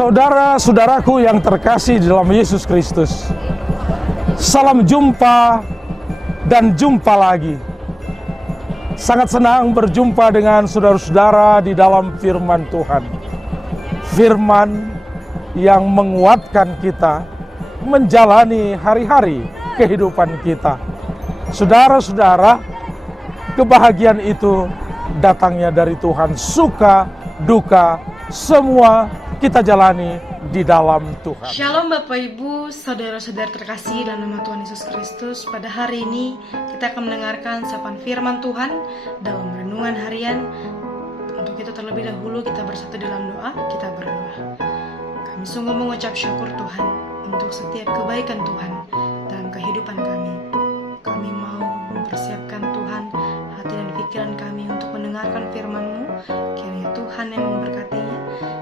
Saudara-saudaraku yang terkasih dalam Yesus Kristus, salam jumpa dan jumpa lagi. Sangat senang berjumpa dengan saudara-saudara di dalam firman Tuhan. Firman yang menguatkan kita menjalani hari-hari kehidupan kita. Saudara-saudara, kebahagiaan itu datangnya dari Tuhan. Suka, duka, semua kita jalani di dalam Tuhan. Shalom Bapak Ibu, saudara-saudara terkasih dalam nama Tuhan Yesus Kristus. Pada hari ini kita akan mendengarkan sapaan firman Tuhan dalam renungan harian. Untuk itu terlebih dahulu kita bersatu dalam doa, kita berdoa. Kami sungguh mengucap syukur Tuhan untuk setiap kebaikan Tuhan dalam kehidupan kami. Kami mau mempersiapkan Tuhan hati dan pikiran kami untuk mendengarkan firman-Mu. Kiranya Tuhan yang memberkatinya,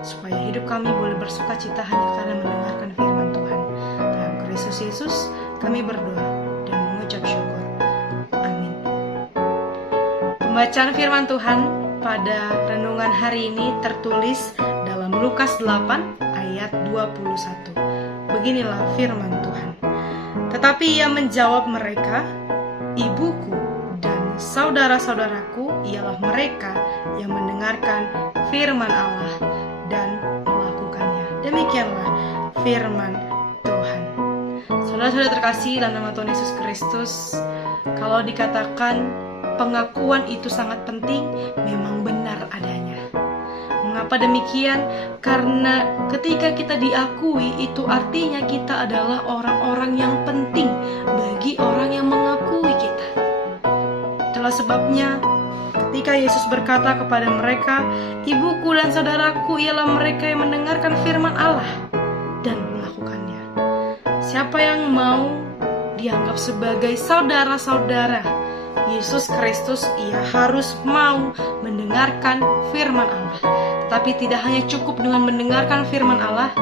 supaya hidup kami boleh bersuka cita hanya karena mendengarkan firman Tuhan. Dalam Kristus Yesus kami berdoa dan mengucap syukur. Amin. Pembacaan firman Tuhan pada renungan hari ini tertulis dalam Lukas 8 ayat 21. Beginilah firman Tuhan. Tetapi ia menjawab mereka, "Ibuku dan saudara-saudaraku ialah mereka yang mendengarkan firman Allah dan melakukannya." Demikianlah firman Tuhan. Saudara-saudara terkasih dalam nama Tuhan Yesus Kristus, kalau dikatakan pengakuan itu sangat penting, memang benar adanya. Mengapa demikian? Karena ketika kita diakui, itu artinya kita adalah orang-orang yang penting bagi orang yang mengakui kita. Itulah sebabnya ketika Yesus berkata kepada mereka, "Ibuku dan saudaraku ialah mereka yang mendengarkan firman Allah dan melakukannya." Siapa yang mau dianggap sebagai saudara-saudara Yesus Kristus, ia harus mau mendengarkan firman Allah. Tetapi tidak hanya cukup dengan mendengarkan firman Allah,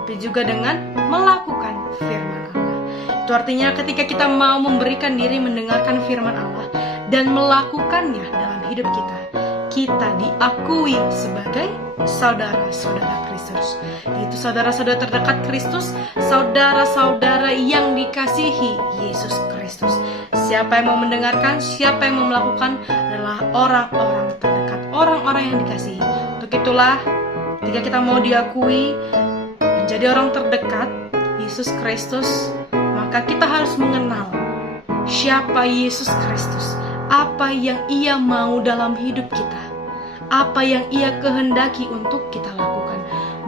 tapi juga dengan melakukan firman Allah. Itu artinya ketika kita mau memberikan diri mendengarkan firman Allah dan melakukannya dalam hidup kita, kita diakui sebagai saudara-saudara Kristus, yaitu saudara-saudara terdekat Kristus, saudara-saudara yang dikasihi Yesus Kristus. Siapa yang mau mendengarkan, siapa yang mau melakukan adalah orang-orang terdekat, orang-orang yang dikasihi. Untuk itulah, ketika kita mau diakui menjadi orang terdekat Yesus Kristus, maka kita harus mengenal siapa Yesus Kristus, apa yang Ia mau dalam hidup kita, apa yang Ia kehendaki untuk kita lakukan.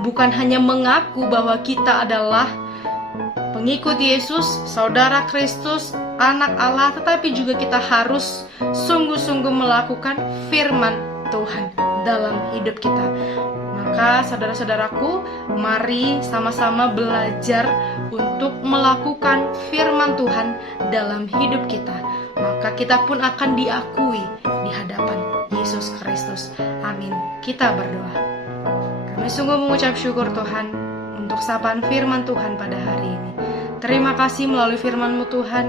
Bukan hanya mengaku bahwa kita adalah pengikut Yesus, saudara Kristus, anak Allah, tetapi juga kita harus sungguh-sungguh melakukan firman Tuhan dalam hidup kita. Maka saudara-saudaraku, mari sama-sama belajar untuk melakukan firman Tuhan dalam hidup kita. Maka kita pun akan diakui di hadapan Yesus Kristus. Amin. Kita berdoa. Kami sungguh mengucap syukur Tuhan untuk sapaan firman Tuhan pada hari ini. Terima kasih melalui firman-Mu Tuhan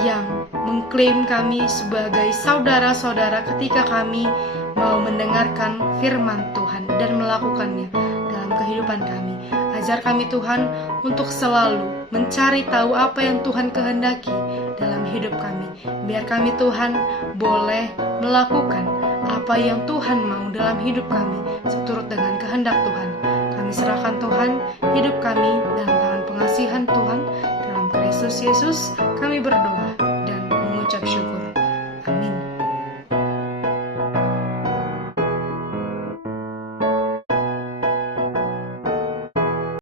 yang mengklaim kami sebagai saudara-saudara ketika kami mau mendengarkan firman Tuhan dan melakukannya dalam kehidupan kami. Ajar kami Tuhan untuk selalu mencari tahu apa yang Tuhan kehendaki dalam hidup kami. Biar kami Tuhan boleh melakukan apa yang Tuhan mau dalam hidup kami seturut dengan kehendak Tuhan. Kami serahkan Tuhan hidup kami dalam tangan pengasihan Tuhan. Dalam Kristus Yesus kami berdoa